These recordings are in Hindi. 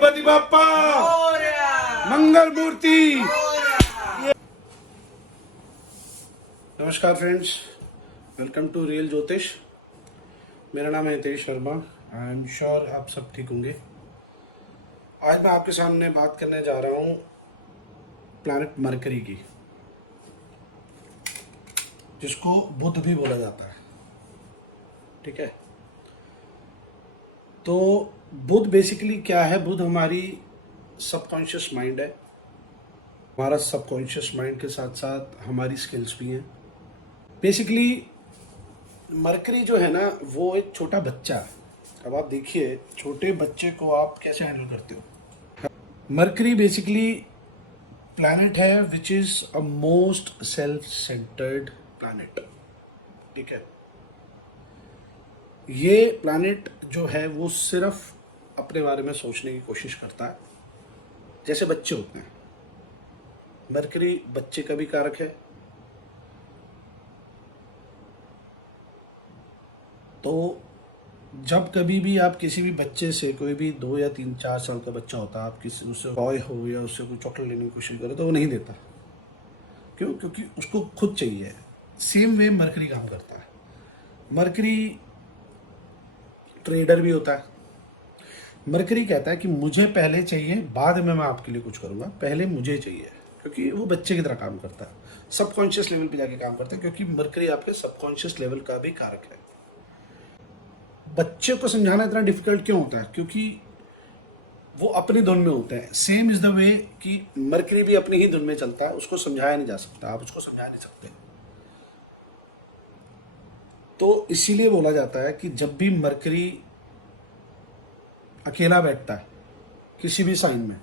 गणपति बाप्पा मंगल मूर्ति। नमस्कार फ्रेंड्स, वेलकम टू रियल ज्योतिष। मेरा नाम है Hitesh Sharma. I am sure आप सब ठीक होंगे। आज मैं आपके सामने बात करने जा रहा हूँ प्लैनेट मरकरी की, जिसको बुध भी बोला जाता है। ठीक है, तो बुध बेसिकली क्या है? बुध हमारी सबकॉन्शियस माइंड है। हमारा सबकॉन्शियस माइंड के साथ साथ हमारी स्किल्स भी हैं। बेसिकली मरकरी जो है ना, वो एक छोटा बच्चा है। अब आप देखिए, छोटे बच्चे को आप कैसे हैंडल करते हो। मरकरी बेसिकली प्लैनेट है which is a most self centred planet. ठीक है, ये प्लैनेट जो है वो सिर्फ अपने बारे में सोचने की कोशिश करता है, जैसे बच्चे होते हैं। मरकरी बच्चे का भी कारक है। तो जब कभी भी आप किसी भी बच्चे से, कोई भी 2 या 3 4 साल का बच्चा होता है, आप किसी उससे टॉय हो या उससे कोई चॉकलेट लेने की कोशिश करो तो वो नहीं देता। क्यों? क्योंकि उसको खुद चाहिए। सेम वे मरकरी काम करता है। मरकरी ट्रेडर भी होता है। मरकरी कहता है कि मुझे पहले चाहिए, बाद में मैं आपके लिए कुछ करूंगा, पहले मुझे चाहिए। क्योंकि वो बच्चे की तरह काम करता है, सबकॉन्शियस लेवल पे जाके काम करता है। क्योंकि मरकरी आपके सबकॉन्शियस लेवल का भी कारक है। बच्चे को समझाना इतना डिफिकल्ट क्यों होता है? क्योंकि वो अपनी धुन में होते हैं। सेम इज द वे कि मरकरी भी अपनी ही धुन में चलता है, उसको समझाया नहीं जा सकता, आप उसको समझा नहीं सकते। तो इसीलिए बोला जाता है कि जब भी मरकरी अकेला बैठता है किसी भी साइन में,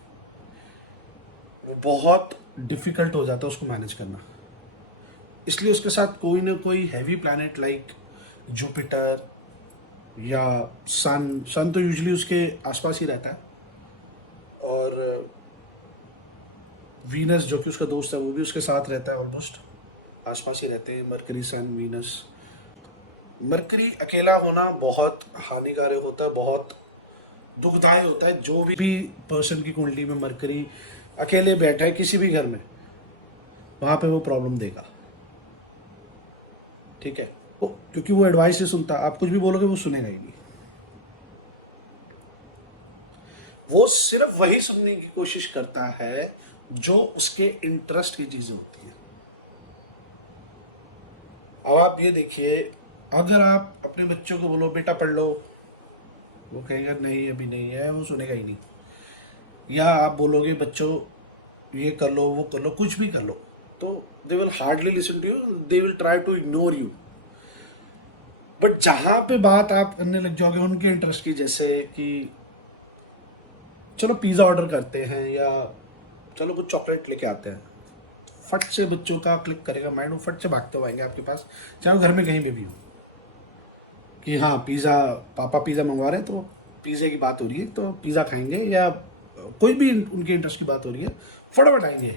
वो बहुत डिफिकल्ट हो जाता है उसको मैनेज करना। इसलिए उसके साथ कोई ना कोई हैवी प्लैनेट लाइक जुपिटर या सन तो यूजुअली उसके आसपास ही रहता है, और वीनस जो कि उसका दोस्त है वो भी उसके साथ रहता है। ऑलमोस्ट आसपास ही रहते हैं मरकरी, सन, वीनस। मरकरी अकेला होना बहुत हानिकारक होता है, बहुत दुखदायी होता है। जो भी पर्सन की कुंडली में मरकरी अकेले बैठा है किसी भी घर में, वहां पे वो प्रॉब्लम देगा। ठीक है, क्योंकि वो एडवाइस नहीं सुनता। आप कुछ भी बोलोगे वो सुनेगा ही नहीं। वो सिर्फ वही सुनने की कोशिश करता है जो उसके इंटरेस्ट की चीजें होती हैं। अब आप ये देखिए, अगर आप अपने बच्चों को बोलो बेटा पढ़ लो, वो कहेगा नहीं अभी नहीं है, वो सुनेगा ही नहीं। या आप बोलोगे बच्चों ये कर लो, वो कर लो, कुछ भी कर लो, तो they will hardly listen to you, they will try to ignore you. But जहां पे बात आप करने लग जाओगे उनके इंटरेस्ट की, जैसे कि चलो पिज्जा ऑर्डर करते हैं या चलो कुछ चॉकलेट लेके आते हैं, फट से बच्चों का क्लिक करेगा माइंड, वो फट से भागते हुए आएंगे आपके पास, चाहे वो घर में कहीं पे भी हो, कि हाँ पिज़्ज़ा, पापा पिज़्ज़ा मंगवा रहे हैं तो पिज़्ज़े की बात हो रही है तो पिज़्ज़ा खाएंगे, या कोई भी उनके इंटरेस्ट की बात हो रही है फटाफट आएंगे।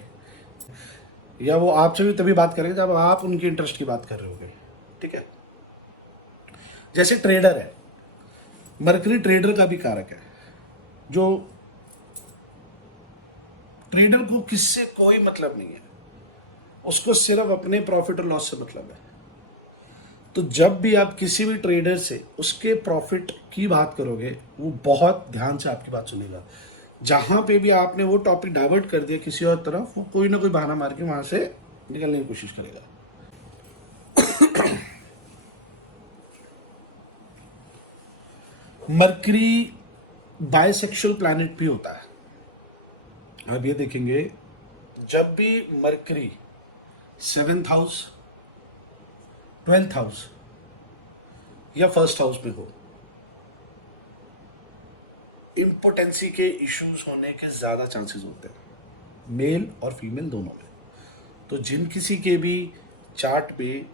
या वो आपसे भी तभी बात करेंगे जब आप उनके इंटरेस्ट की बात कर रहे होगे। ठीक है, जैसे ट्रेडर है, मरकरी ट्रेडर का भी कारक है। जो ट्रेडर को किससे कोई मतलब नहीं है, उसको सिर्फ अपने प्रॉफिट और लॉस से मतलब है। तो जब भी आप किसी भी ट्रेडर से उसके प्रॉफिट की बात करोगे, वो बहुत ध्यान से आपकी बात सुनेगा। जहां पे भी आपने वो टॉपिक डाइवर्ट कर दिया किसी और तरफ, वो कोई ना कोई बहाना मार के वहां से निकलने की कोशिश करेगा। मरकरी बायसेक्सुअल प्लैनेट भी होता है। आप ये देखेंगे, जब भी mercury 7th house, 12th house या 1st हाउस में हो, इम्पोटेंसी के इश्यूज होने के ज्यादा चांसेस होते हैं, मेल और फीमेल दोनों में। तो जिन किसी के भी चार्ट पे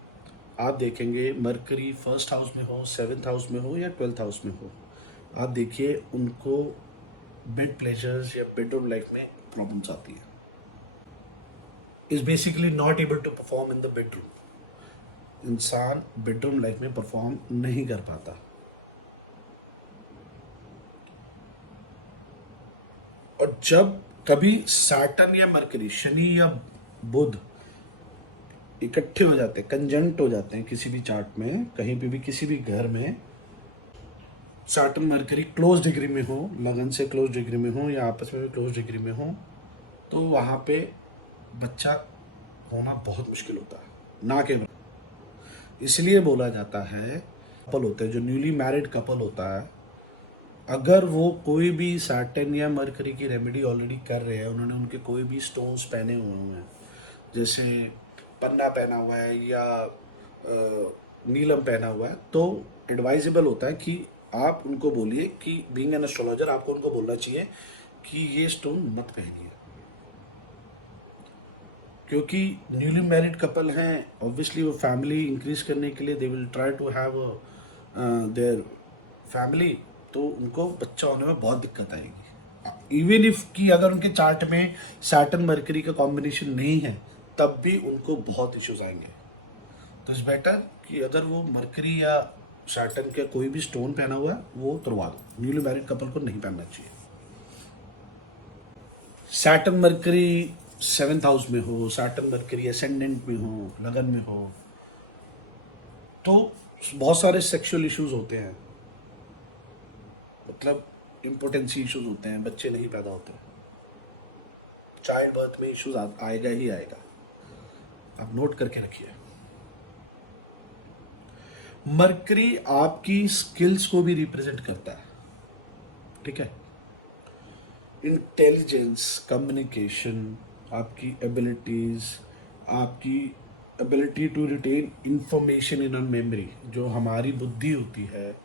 आप देखेंगे मरकरी 1st हाउस में हो, 7th हाउस में हो या 12th हाउस में हो, आप देखिए उनको बेड प्लेजर्स या बेडरूम लाइफ में प्रॉब्लम्स आती है। Is basically not able to perform in the bedroom. इंसान बेडरूम लाइफ में परफॉर्म नहीं कर पाता। और जब कभी सैटर्न या मरकरी, शनि या बुध इकट्ठे हो जाते हैं, कंजंक्ट हो जाते हैं किसी भी चार्ट में, कहीं पे भी किसी भी घर में, सैटर्न मरकरी क्लोज डिग्री में हो, लगन से क्लोज डिग्री में हो या आपस में भी क्लोज डिग्री में हो, तो वहाँ पे बच्चा होना बहुत मुश्किल होता है, ना के बराबर। इसलिए बोला जाता है, कपल होते हैं जो न्यूली मैरिड कपल होता है, अगर वो कोई भी सैटर्न या मरकरी की रेमेडी ऑलरेडी कर रहे हैं, उन्होंने उनके कोई भी स्टोन्स पहने हुए हैं, जैसे पन्ना पहना हुआ है या नीलम पहना हुआ है, तो एडवाइजेबल होता है कि आप उनको बोलिए कि बीइंग एन एस्ट्रोलॉजर आपको उनको बोलना चाहिए कि ये स्टोन मत पहनिए, क्योंकि न्यूली मैरिड कपल हैं, ऑब्वियसली वो फैमिली इंक्रीज करने के लिए they will try to have their family, तो उनको बच्चा होने में बहुत दिक्कत आएगी। इवन इफ कि अगर उनके चार्ट में सैटर्न मरकरी का कॉम्बिनेशन नहीं है, तब भी उनको बहुत इश्यूज आएंगे। तो इट्स बेटर कि अगर वो मरकरी या सैटर्न का कोई भी स्टोन पहना हुआ है वो तुड़वा दो, न्यूली मैरिड कपल को नहीं पहनना चाहिए। सैटर्न मरकरी 7th हाउस में हो, सैटर्न मरकरी एसेंडेंट में हो, लगन में हो, तो बहुत सारे सेक्सुअल इश्यूज होते हैं, मतलब इम्पोर्टेंसी इश्यूज होते हैं, बच्चे नहीं पैदा होते, चाइल्ड बर्थ में इश्यूज आएगा ही आएगा, आप नोट करके रखिए। मरकरी आपकी स्किल्स को भी रिप्रेजेंट करता है, ठीक है, इंटेलिजेंस, कम्युनिकेशन, आपकी एबिलिटीज, आपकी ability to retain information in memory, जो हमारी बुद्धि होती है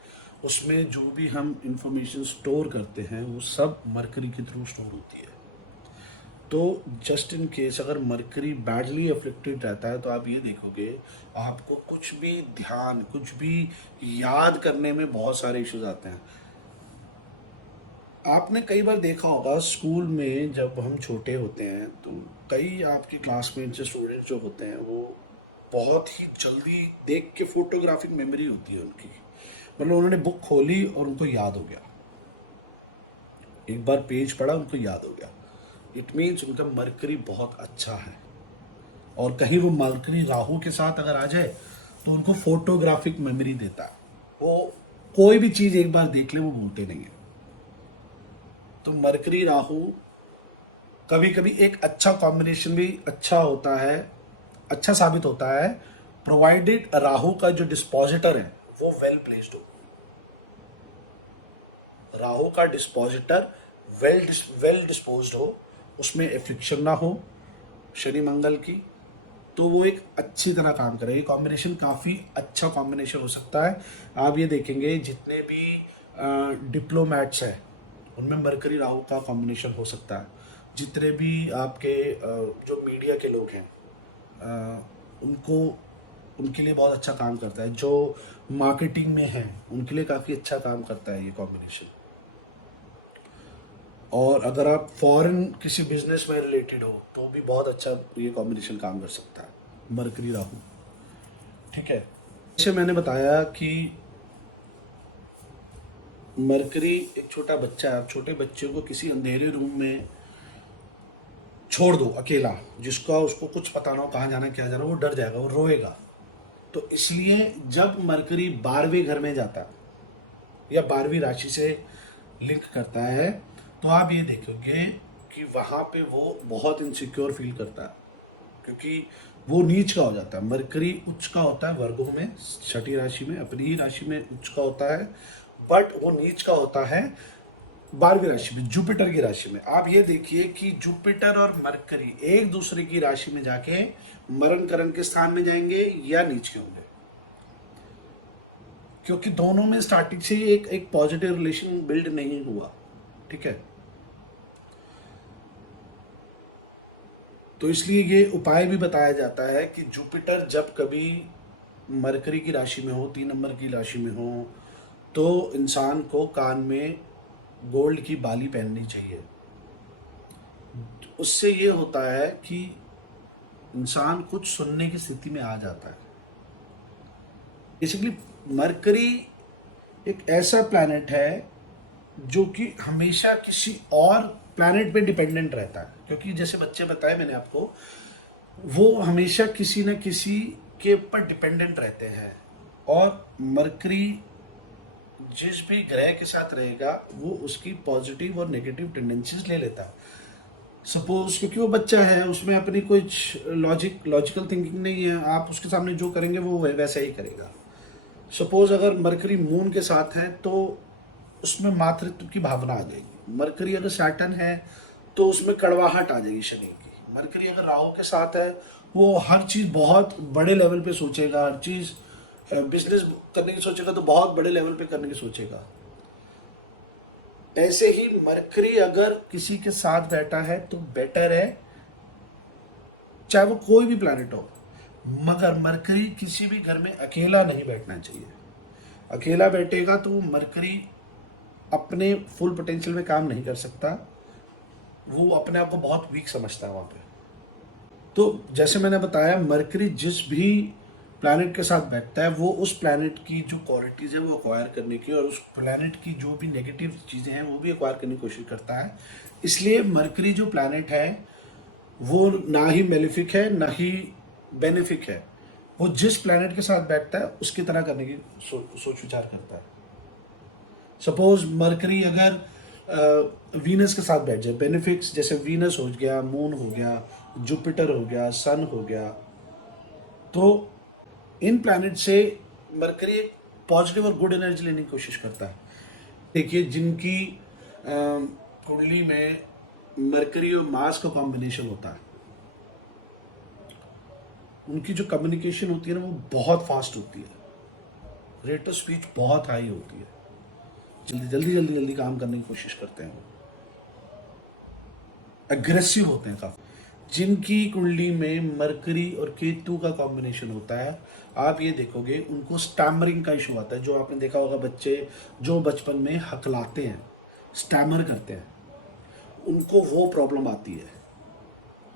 उसमें जो भी हम इंफॉर्मेशन स्टोर करते हैं वो सब मरकरी के थ्रू स्टोर होती है। तो जस्ट इन केस अगर मरकरी बैडली अफ्लिक्टेड रहता है, तो आप ये देखोगे आपको कुछ भी ध्यान, कुछ भी याद करने में बहुत सारे इश्यूज आते हैं। आपने कई बार देखा होगा स्कूल में जब हम छोटे होते हैं, तो कई आपके क्लासमेट से स्टूडेंट्स जो होते हैं वो बहुत ही जल्दी देख के फोटोग्राफिक मेमोरी होती है उनकी, मतलब उन्होंने बुक खोली और उनको याद हो गया, एक बार पेज पढ़ा उनको याद हो गया, इट मीन्स उनका मरकरी बहुत अच्छा है। और कहीं वो मरकरी राहु के साथ अगर आ जाए तो उनको फोटोग्राफिक मेमोरी देता है, वो कोई भी चीज एक बार देख ले वो भूलते नहीं है। तो मरकरी राहु कभी कभी एक अच्छा कॉम्बिनेशन भी अच्छा होता है, अच्छा साबित होता है, प्रोवाइडेड राहु का जो डिस्पोजिटर है वो वेल प्लेस्ड हो, राहु का डिस्पोजिटर वेल डिस्पोज्ड हो, उसमें एफ्लिक्शन ना हो शनि मंगल की, तो वो एक अच्छी तरह काम करे। ये कॉम्बिनेशन काफ़ी अच्छा कॉम्बिनेशन हो सकता है। आप ये देखेंगे जितने भी डिप्लोमैट्स हैं उनमें मरकरी राहु का कॉम्बिनेशन हो सकता है, जितने भी आपके जो मीडिया के लोग हैं उनको, उनके लिए बहुत अच्छा काम करता है, जो मार्केटिंग में है उनके लिए काफ़ी अच्छा काम करता है ये कॉम्बिनेशन। और अगर आप फॉरेन किसी बिजनेस में रिलेटेड हो तो भी बहुत अच्छा ये कॉम्बिनेशन काम कर सकता है मरकरी राहु, ठीक है। जैसे मैंने बताया कि मरकरी एक छोटा बच्चा है, आप छोटे बच्चे को किसी अंधेरे रूम में छोड़ दो अकेला, जिसका उसको कुछ पता ना हो कहाँ जाना क्या जाना, वो डर जाएगा, वो रोएगा। तो इसलिए जब मरकरी 12वें घर में जाता है या 12वीं राशि से लिंक करता है, तो आप ये देखोगे कि वहाँ पे वो बहुत इनसिक्योर फील करता है, क्योंकि वो नीच का हो जाता है। मरकरी उच्च का होता है वर्गों में, छठी राशि में, अपनी ही राशि में उच्च का होता है, बट वो नीच का होता है 12वीं राशि में, जुपिटर की राशि में। आप ये देखिए कि जुपिटर और मरकरी एक दूसरे की राशि में जाके मरण करण के स्थान में जाएंगे या नीच के होंगे, क्योंकि दोनों में स्टार्टिंग से ही एक पॉजिटिव रिलेशन बिल्ड नहीं हुआ, ठीक है। तो इसलिए ये उपाय भी बताया जाता है कि जुपिटर जब कभी मरकरी की राशि में हो, 3 नंबर की राशि में हो, तो इंसान को कान में गोल्ड की बाली पहननी चाहिए। उससे ये होता है कि इंसान कुछ सुनने की स्थिति में आ जाता है। बेसिकली मरकरी एक ऐसा प्लैनेट है जो कि हमेशा किसी और प्लैनेट पे डिपेंडेंट रहता है, क्योंकि जैसे बच्चे बताए मैंने आपको, वो हमेशा किसी न किसी के ऊपर डिपेंडेंट रहते हैं। और मरकरी जिस भी ग्रह के साथ रहेगा वो उसकी पॉजिटिव और नेगेटिव टेंडेंसीज ले लेता है। सपोज क्योंकि वो बच्चा है, उसमें अपनी कुछ लॉजिकल थिंकिंग नहीं है, आप उसके सामने जो करेंगे वो वैसा ही करेगा। सपोज अगर मरकरी मून के साथ है तो उसमें मातृत्व की भावना आ जाएगी। मरकरी अगर सैटर्न है तो उसमें कड़वाहट आ जाएगी शनि की। मरकरी अगर राहु के साथ है, वो हर चीज़ बहुत बड़े लेवल पे सोचेगा, हर चीज़ बिजनेस करने की सोचेगा तो बहुत बड़े लेवल पे करने की सोचेगा। ऐसे ही मरकरी अगर किसी के साथ बैठा है तो बेटर है, चाहे वो कोई भी प्लैनेट हो, मगर मरकरी किसी भी घर में अकेला नहीं बैठना चाहिए। अकेला बैठेगा तो मरकरी अपने फुल पोटेंशियल में काम नहीं कर सकता, वो अपने आप को बहुत वीक समझता है वहाँ पे। तो जैसे मैंने बताया, मरकरी जिस भी प्लैनेट के साथ बैठता है वो उस प्लैनेट की जो क्वालिटीज़ है वो एक्वायर करने की, और उस प्लैनेट की जो भी नेगेटिव चीज़ें हैं वो भी एक्वायर करने की कोशिश करता है। इसलिए मरकरी जो प्लैनेट है वो ना ही मेलिफिक है ना ही बेनिफिक है। वो जिस प्लैनेट के साथ बैठता है उसकी तरह करने की सोच विचार करता है। सपोज मरकरी अगर वीनस के साथ बैठ जाए, बेनिफिक्स जैसे वीनस हो गया, मून हो गया, जुपिटर हो गया, सन हो गया, तो इन प्लैनेट से मरकरी एक पॉजिटिव और गुड एनर्जी लेने की कोशिश करता है। देखिए जिनकी कुंडली में मरकरी और मार्स का कॉम्बिनेशन होता है, उनकी जो कम्युनिकेशन होती है ना वो बहुत फास्ट होती है, रेट ऑफ स्पीच बहुत हाई होती है, जल्दी काम करने की कोशिश करते हैं, एग्रेसिव होते हैं काफी। जिनकी कुंडली में मरकरी और केतु का कॉम्बिनेशन होता है, आप ये देखोगे उनको स्टैमरिंग का इशू आता है। जो आपने देखा होगा बच्चे जो बचपन में हकलाते हैं, स्टैमर करते हैं, उनको वो प्रॉब्लम आती है।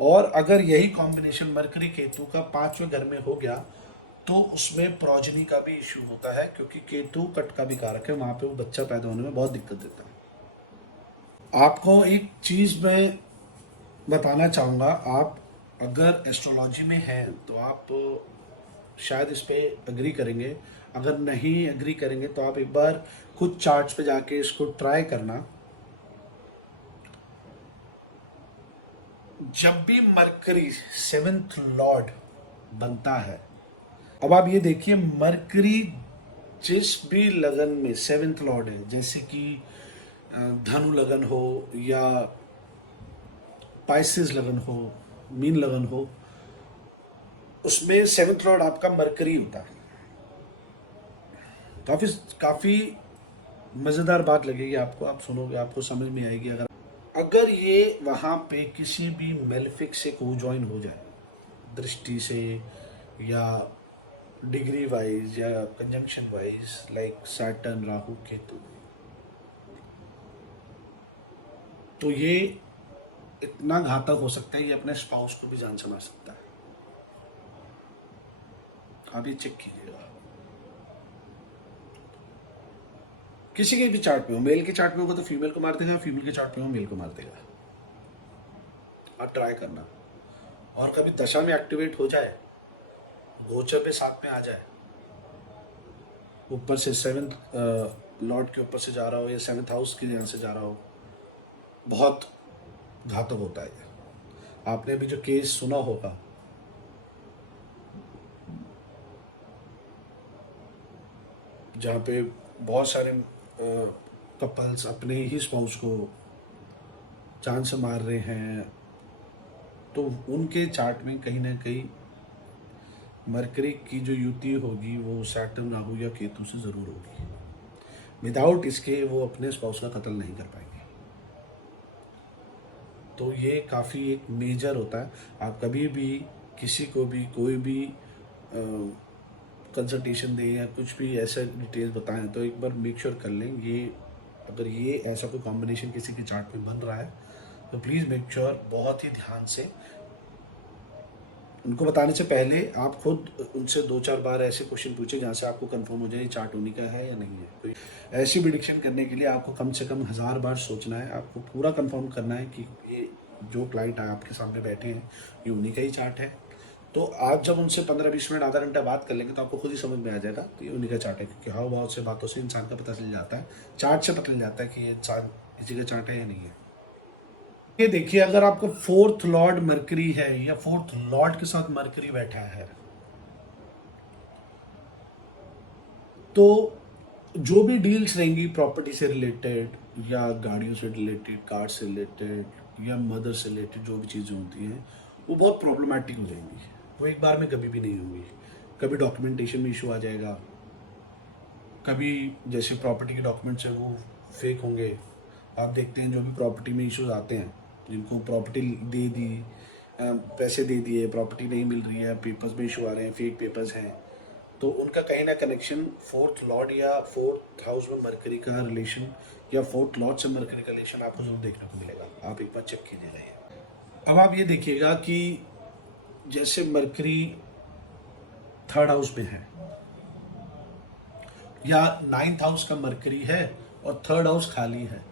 और अगर यही कॉम्बिनेशन मरकरी केतु का 5वें घर में हो गया तो उसमें प्रोजनी का भी इशू होता है, क्योंकि केतु कट का भी कारक है, वहां पे वो बच्चा पैदा होने में बहुत दिक्कत देता है। आपको एक चीज मैं बताना चाहूँगा, आप अगर एस्ट्रोलॉजी में हैं तो आप शायद इस पे एग्री करेंगे, अगर नहीं एग्री करेंगे तो आप एक बार कुछ चार्ट्स पे जाके इसको ट्राई करना। जब भी मरकरी 7th लॉर्ड बनता है, अब आप ये देखिए मरकरी जिस भी लगन में 7th लॉर्ड है, जैसे कि धनु लगन हो या पाइसेस लगन हो, मीन लगन हो, उसमें 7th लॉर्ड आपका मरकरी होता है। काफी काफी मजेदार बात लगेगी आपको, आप सुनोगे आपको समझ में आएगी। अगर ये वहां पे किसी भी मेलिफिक से को ज्वाइन हो जाए, दृष्टि से या डिग्री वाइज या conjunction wise, like Saturn, Rahu, Ketu, तो ये इतना घातक हो सकता है, ये अपने स्पाउस को भी जान से मार सकता है। आप ये चेक कीजिएगा, किसी के भी चार्ट में हो, मेल के चार्ट में होगा तो फीमेल को मार देगा, फीमेल के चार्ट में हो मेल को मार देगा। आप ट्राई करना। और कभी दशा में एक्टिवेट हो जाए, गोचर पे साथ में आ जाए, ऊपर से 7th लॉर्ड के ऊपर से जा रहा हो या 7th हाउस के यहाँ से जा रहा हो, बहुत घातक होता है। आपने अभी जो केस सुना होगा, जहाँ पे बहुत सारे कपल्स अपने ही स्पाउस को जान से मार रहे हैं, तो उनके चार्ट में कहीं ना कहीं मरकरी की जो युति होगी वो सैटर्न, राहु या केतु से जरूर होगी। विदाउट इसके वो अपने स्पाउस का कत्ल नहीं कर पाएंगे। तो ये काफ़ी एक मेजर होता है। आप कभी भी किसी को भी कोई भी कंसल्टेशन दें या कुछ भी ऐसा डिटेल्स बताएं तो एक बार मेक श्योर कर लें, ये अगर ये ऐसा कोई कॉम्बिनेशन किसी के चार्ट में बन रहा है तो प्लीज़ मेक श्योर बहुत ही ध्यान से उनको बताने से पहले आप खुद उनसे 2-4 बार ऐसे क्वेश्चन पूछे जहाँ से आपको कंफर्म हो जाए ये चार्ट होने का है या नहीं है। तो ऐसी प्रिडिक्शन करने के लिए आपको कम से कम 1000 बार सोचना है, आपको पूरा कंफर्म करना है कि ये जो क्लाइंट आपके सामने बैठे हैं ये उन्हीं का ही चार्ट है। तो आप जब उनसे 15-20 मिनट आधा घंटा बात कर लेंगे तो आपको खुद ही समझ में आ जाएगा तो ये उन्हीं का चार्ट है, क्योंकि हाव भाव से बातों से इंसान का पता चल जाता है, चार्ट से पता चल जाता है कि ये इंसान इसी का चार्ट है या नहीं है। ये देखिए, अगर आपको 4th लॉर्ड मरकरी है या 4th लॉर्ड के साथ मरकरी बैठा है तो जो भी डील्स रहेंगी प्रॉपर्टी से रिलेटेड या गाड़ियों से रिलेटेड, कार से रिलेटेड या मदर से रिलेटेड जो भी चीज़ें होती हैं वो बहुत प्रॉब्लमेटिक हो जाएंगी, वो एक बार में कभी भी नहीं होंगी। कभी डॉक्यूमेंटेशन में इशू आ जाएगा, कभी जैसे प्रॉपर्टी के डॉक्यूमेंट्स हैं वो फेक होंगे। आप देखते हैं जो भी प्रॉपर्टी में इश्यूज आते हैं, जिनको प्रॉपर्टी दे दी, पैसे दे दिए, प्रॉपर्टी नहीं मिल रही है, पेपर्स में इशू आ रहे हैं, फेक पेपर्स हैं, तो उनका कहीं ना कनेक्शन 4th लॉर्ड या 4th हाउस में मरकरी का रिलेशन या 4th लॉर्ड से मरकरी का रिलेशन आपको जरूर देखने को मिलेगा। आप एक बार चेक कीजिएगा ये। अब आप ये देखिएगा कि जैसे मरकरी 3rd हाउस में है या 9th हाउस का मरकरी है और 3rd हाउस खाली है,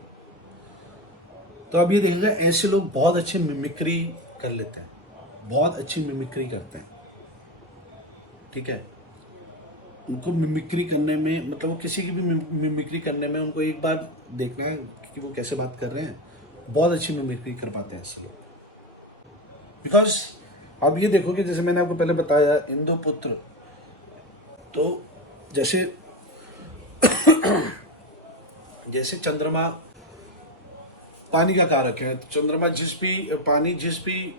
तो अब ये देखिएगा ऐसे लोग बहुत अच्छे मिमिक्री कर लेते हैं, बहुत अच्छी मिमिक्री करते हैं। ठीक है, उनको मिमिक्री करने में मतलब वो किसी की भी मिमिक्री करने में उनको एक बार देखना है कि वो कैसे बात कर रहे हैं, बहुत अच्छी मिमिक्री कर पाते हैं ऐसे लोग। बिकॉज अब ये देखो कि जैसे मैंने आपको पहले बताया इंद्रपुत्र, तो जैसे जैसे चंद्रमा पानी का कारक है, तो चंद्रमा पानी जिस भी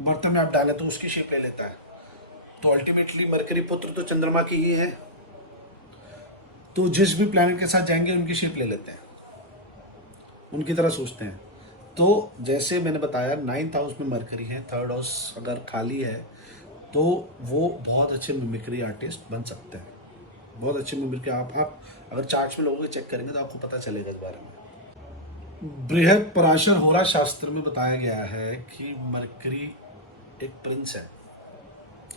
बर्तन में आप डालें तो उसकी शेप ले लेता है, तो अल्टीमेटली मरकरी पुत्र तो चंद्रमा की ही है, तो जिस भी प्लैनेट के साथ जाएंगे उनकी शेप ले लेते हैं, उनकी तरह सोचते हैं। तो जैसे मैंने बताया 9th हाउस में मरकरी है, 3rd हाउस अगर खाली है तो वो बहुत अच्छे मिमिक्री आर्टिस्ट बन सकते हैं, बहुत अच्छे मिमिक्री। आप अगर चार्ट्स में लोगों को चेक करेंगे तो आपको पता चलेगा इस बारे में। बृहद पराशर होरा शास्त्र में बताया गया है कि मरकरी एक प्रिंस है।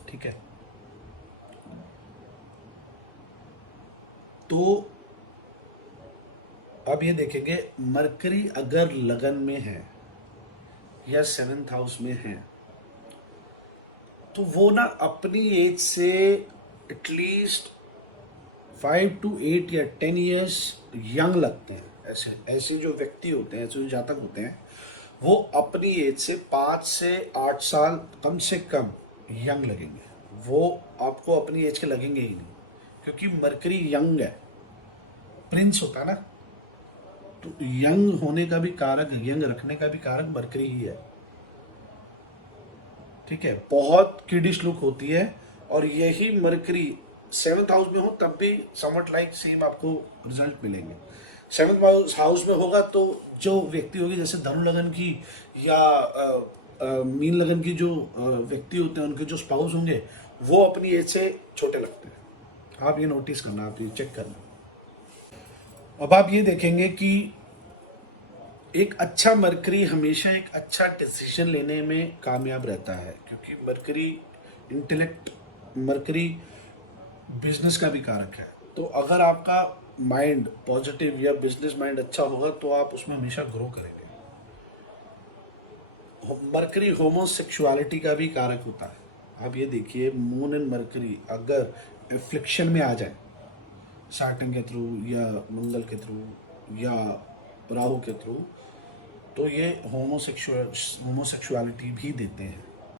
ठीक है, तो अब ये देखेंगे मरकरी अगर लगन में है या 7th हाउस में है तो वो ना अपनी एज से एटलीस्ट 5 to 8 या 10 years यंग लगते हैं। ऐसे जो व्यक्ति होते हैं, ऐसे जो जातक होते हैं, वो अपनी एज से 5 से 8 साल कम से कम यंग लगेंगे, वो आपको अपनी एज के लगेंगे ही नहीं, क्योंकि मरकरी यंग है, प्रिंस होता है ना, तो यंग होने का भी कारक, यंग रखने का भी कारक मरकरी ही है। ठीक है, बहुत किडिश लुक होती है, और यही मरकरी 7th हाउस में हो तब भी समवट लाइक सेम आपको रिजल्ट मिलेंगे। 7th हाउस में होगा तो जो व्यक्ति होगी, जैसे धनु लगन की या मीन लगन की जो व्यक्ति होते हैं, उनके जो स्पाउस होंगे वो अपनी एज से छोटे लगते हैं। आप ये नोटिस करना, आप ये चेक करना। अब आप ये देखेंगे कि एक अच्छा मरकरी हमेशा एक अच्छा डिसीजन लेने में कामयाब रहता है, क्योंकि मरकरी इंटेलेक्ट, मरकरी बिजनेस का भी कारक है। तो अगर आपका माइंड पॉजिटिव या बिजनेस माइंड अच्छा होगा तो आप उसमें हमेशा ग्रो करेंगे। मरकरी होमोसेक्सुअलिटी का भी कारक होता है। आप ये देखिए, मून एंड मरकरी अगर एफ्लिक्शन में आ जाए सैटर्न के थ्रू या मंगल के थ्रू या राहु के थ्रू, तो ये होमोसेक्सुअलिटी भी देते हैं।